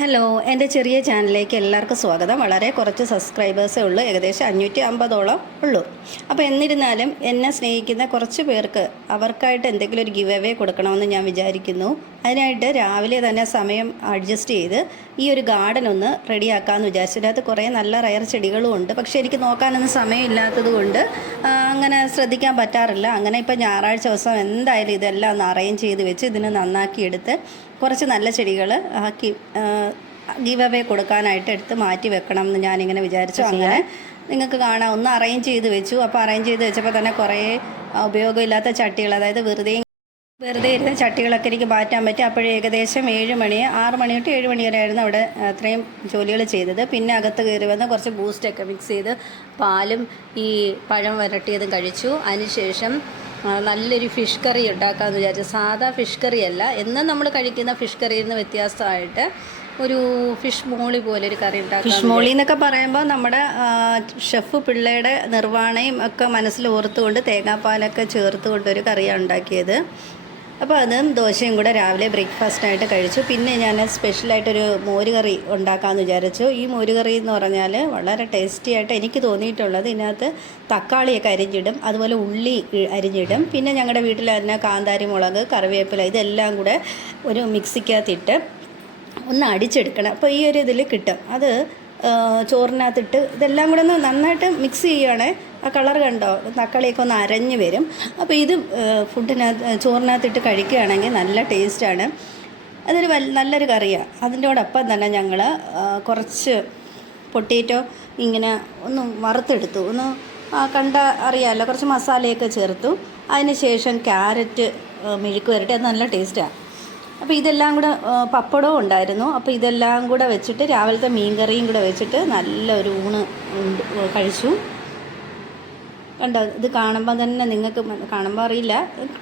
Hello, എൻ്റെ ചെറിയ ചാനലിലേക്ക് എല്ലാവർക്കും സ്വാഗതം. വളരെ കുറച്ച് സബ്സ്ക്രൈബേഴ്സേ ഉള്ളൂ, ഏകദേശം 550ഓളം ഉള്ളൂ. അപ്പോൾ എന്നിരുന്നാലും എന്നെ സ്നേഹിക്കുന്ന കുറച്ച് പേർക്ക് അവർക്കായിട്ട് എന്തെങ്കിലും ഒരു ഗിവ് അവേ കൊടുക്കണമെന്ന് ഞാൻ വിചാരിക്കുന്നു. അതിനായിട്ട് രാവിലെ തന്നെ സമയം അഡ്ജസ്റ്റ് ചെയ്ത് ഈ ഒരു ഗാർഡൻ ഒന്ന് റെഡിയാക്കാമെന്ന് വിചാരിച്ചു. അതിനകത്ത് കുറേ നല്ല റയർ ചെടികളും ഉണ്ട്, പക്ഷേ എനിക്ക് നോക്കാനൊന്നും സമയമില്ലാത്തത് കൊണ്ട് അങ്ങനെ ശ്രദ്ധിക്കാൻ പറ്റാറില്ല. അങ്ങനെ ഇപ്പോൾ ഞായറാഴ്ച ദിവസം എന്തായാലും ഇതെല്ലാം ഒന്ന് അറേഞ്ച് ചെയ്ത് വെച്ച് ഇതിന് നന്നാക്കിയെടുത്ത് കുറച്ച് നല്ല ചെടികൾ ആക്കി ഗിവ് അവേ കൊടുക്കാനായിട്ട് എടുത്ത് മാറ്റി വെക്കണം എന്ന് ഞാനിങ്ങനെ വിചാരിച്ചു. അങ്ങനെ നിങ്ങൾക്ക് കാണാം, ഒന്ന് അറേഞ്ച് ചെയ്ത് വെച്ചു. അപ്പോൾ അറേഞ്ച് ചെയ്ത് വെച്ചപ്പോൾ തന്നെ കുറേ ഉപയോഗമില്ലാത്ത ചട്ടികൾ, അതായത് വെറുതെ ഇരുന്ന ചട്ടികളൊക്കെ എനിക്ക് മാറ്റാൻ പറ്റി. അപ്പോഴേ ഏകദേശം 6 മണി തൊട്ട് 7 മണി വരെ ആയിരുന്നു അവിടെ അത്രയും ജോലികൾ ചെയ്തത്. പിന്നെ അകത്ത് കയറി വന്ന് കുറച്ച് ബൂസ്റ്റൊക്കെ മിക്സ് ചെയ്ത് പാലും ഈ പഴം വരട്ടിയതും കഴിച്ചു. അതിനുശേഷം നല്ലൊരു ഫിഷ് കറി ഉണ്ടാക്കാമെന്ന് വിചാരിച്ചു. സാധാ ഫിഷ് കറിയല്ല, എന്നും നമ്മൾ കഴിക്കുന്ന ഫിഷ് കറിയിൽ നിന്ന് വ്യത്യാസമായിട്ട് ഒരു ഫിഷ് മോളി പോലെ ഒരു കറി ഉണ്ടാക്കാം. ഫിഷ് മോളി എന്നൊക്കെ പറയുമ്പോൾ നമ്മുടെ ഷെഫ് പിള്ളയുടെ നിർവ്വാണയും ഒക്കെ മനസ്സിൽ ഓർത്തുകൊണ്ട് തേങ്ങാപ്പാലൊക്കെ ചേർത്തുകൊണ്ടൊരു കറിയാണ് ഉണ്ടാക്കിയത്. അപ്പോൾ അതും ദോശയും കൂടെ രാവിലെ ബ്രേക്ക്ഫാസ്റ്റായിട്ട് കഴിച്ചു. പിന്നെ ഞാൻ സ്പെഷ്യലായിട്ടൊരു മോരുകറി ഉണ്ടാക്കാമെന്ന് വിചാരിച്ചു. ഈ മോരുകറി എന്ന് പറഞ്ഞാൽ വളരെ ടേസ്റ്റി ആയിട്ട് എനിക്ക് തോന്നിയിട്ടുള്ളത്, ഇതിനകത്ത് തക്കാളിയൊക്കെ അരിഞ്ഞിടും, അതുപോലെ ഉള്ളി അരിഞ്ഞിടും, പിന്നെ ഞങ്ങളുടെ വീട്ടിൽ തന്നെ കാന്താരി മുളക്, കറിവേപ്പില ഇതെല്ലാം കൂടെ ഒരു മിക്സിക്കകത്തിട്ട് ഒന്ന് അടിച്ചെടുക്കണം. അപ്പോൾ ഈ ഒരു ഇതിൽ കിട്ടും. അത് ചോറിനകത്തിട്ട് ഇതെല്ലാം കൂടെ ഒന്ന് നന്നായിട്ട് മിക്സ് ചെയ്യുകയാണെ ആ കളർ കണ്ടോ, തക്കാളിയൊക്കെ ഒന്ന് അരഞ്ഞ് വരും. അപ്പോൾ ഇത് ചോറിനകത്തിട്ട് കഴിക്കുകയാണെങ്കിൽ നല്ല ടേസ്റ്റാണ്. അതൊരു നല്ലൊരു കറിയാണ്. അതിൻ്റോടൊപ്പം തന്നെ ഞങ്ങൾ കുറച്ച് പൊട്ടേറ്റോ ഇങ്ങനെ ഒന്ന് വറുത്തെടുത്തു. ഒന്ന് കണ്ട അറിയാമല്ലോ, കുറച്ച് മസാലയൊക്കെ ചേർത്തു. അതിന് ശേഷം ക്യാരറ്റ് മെഴുക്ക് വരട്ടെ, അത് നല്ല ടേസ്റ്റാണ്. അപ്പോൾ ഇതെല്ലാം കൂടെ പപ്പടവും ഉണ്ടായിരുന്നു. അപ്പോൾ ഇതെല്ലാം കൂടെ വെച്ചിട്ട് രാവിലത്തെ മീൻകറിയും കൂടെ വെച്ചിട്ട് നല്ലൊരു ഊണ് കഴിച്ചു. കണ്ടോ, ഇത് കാണുമ്പോൾ തന്നെ നിങ്ങൾക്ക് കാണുമ്പോൾ അറിയില്ല,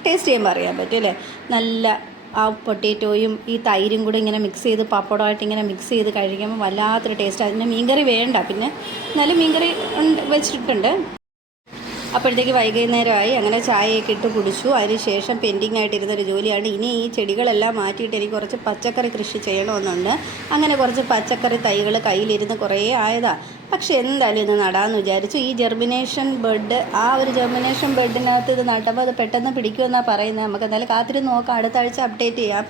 ടേസ്റ്റ് ചെയ്യുമ്പോൾ അറിയാൻ പറ്റും അല്ലേ. നല്ല ആ പൊട്ടേറ്റോയും ഈ തൈരും കൂടെ ഇങ്ങനെ മിക്സ് ചെയ്ത് പപ്പടമായിട്ട് ഇങ്ങനെ മിക്സ് ചെയ്ത് കഴിക്കുമ്പോൾ വല്ലാത്തൊരു ടേസ്റ്റ്. അതിന് മീൻകറി വേണ്ട, പിന്നെ എന്നാലും മീൻകറി വെച്ചിട്ടുണ്ട്. അപ്പോഴത്തേക്ക് വൈകുന്നേരമായി. അങ്ങനെ ചായയൊക്കെ ഇട്ട് കുടിച്ചു. അതിന് ശേഷം പെൻഡിങ് ആയിട്ടിരുന്നൊരു ജോലിയാണ്, ഇനി ഈ ചെടികളെല്ലാം മാറ്റിയിട്ട് എനിക്ക് കുറച്ച് പച്ചക്കറി കൃഷി ചെയ്യണമെന്നുണ്ട്. അങ്ങനെ കുറച്ച് പച്ചക്കറി തൈകൾ കയ്യിലിരുന്ന് കുറേ ആയതാണ്. പക്ഷേ എന്തായാലും ഇത് നടാമെന്ന് വിചാരിച്ചു. ഈ ജെർമിനേഷൻ ബെഡ്, ആ ഒരു ജെർമിനേഷൻ ബെഡിനകത്ത് ഇത് നട്ടപ്പോൾ അത് പെട്ടെന്ന് പിടിക്കുമെന്നാണ് പറയുന്നത്. നമുക്ക് എന്തായാലും കാത്തിരുന്ന് നോക്കാം, അടുത്ത ആഴ്ച അപ്ഡേറ്റ് ചെയ്യാം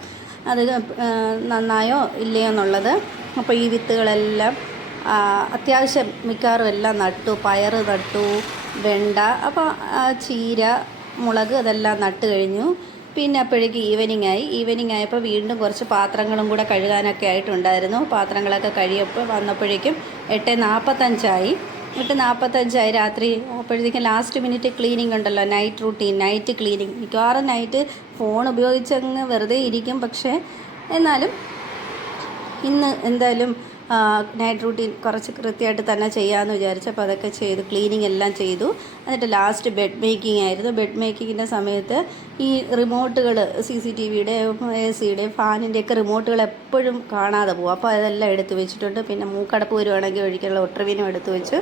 അത് നന്നായോ ഇല്ലയോ എന്നുള്ളത്. അപ്പോൾ ഈ വിത്തുകളെല്ലാം അത്യാവശ്യം മിക്കവാറും എല്ലാം നട്ടു. പയർ നട്ടു, വെണ്ട, അപ്പോൾ ചീര, മുളക് അതെല്ലാം നട്ട് കഴിഞ്ഞു. പിന്നെ അപ്പോഴേക്ക് ഈവനിങ് ആയപ്പോൾ വീണ്ടും കുറച്ച് പാത്രങ്ങളും കൂടെ കഴുകാനൊക്കെ ആയിട്ടുണ്ടായിരുന്നു. പാത്രങ്ങളൊക്കെ വന്നപ്പോഴേക്കും 8:45 8:45 രാത്രി. അപ്പോഴത്തേക്കും ലാസ്റ്റ് മിനിറ്റ് ക്ലീനിങ് ഉണ്ടല്ലോ, നൈറ്റ് റൂട്ടീൻ, നൈറ്റ് ക്ലീനിങ്. മിക്കവാറും നൈറ്റ് ഫോൺ ഉപയോഗിച്ചങ്ങ് വെറുതെ ഇരിക്കും. പക്ഷേ എന്നാലും ഇന്ന് എന്തായാലും നൈറ്റ് റൂട്ടീൻ കുറച്ച് കൃത്യമായിട്ട് തന്നെ ചെയ്യാമെന്ന് വിചാരിച്ചു. അപ്പോൾ അതൊക്കെ ചെയ്തു, ക്ലീനിങ് എല്ലാം ചെയ്തു. എന്നിട്ട് ലാസ്റ്റ് ബെഡ് മേക്കിംഗ് ആയിരുന്നു. ബെഡ് മേക്കിങ്ങിൻ്റെ സമയത്ത് ഈ റിമോട്ടുകൾ, CCTVയുടെ, AC-യുടെ, ഫാനിൻ്റെയൊക്കെ റിമോട്ടുകൾ എപ്പോഴും കാണാതെ പോകും. അപ്പോൾ അതെല്ലാം എടുത്ത് വെച്ചിട്ടുണ്ട്. പിന്നെ മൂക്കടപ്പ് വരുവാണെങ്കിൽ ഒഴിക്കാനുള്ള ഒട്ടർവീനും എടുത്ത് വെച്ച്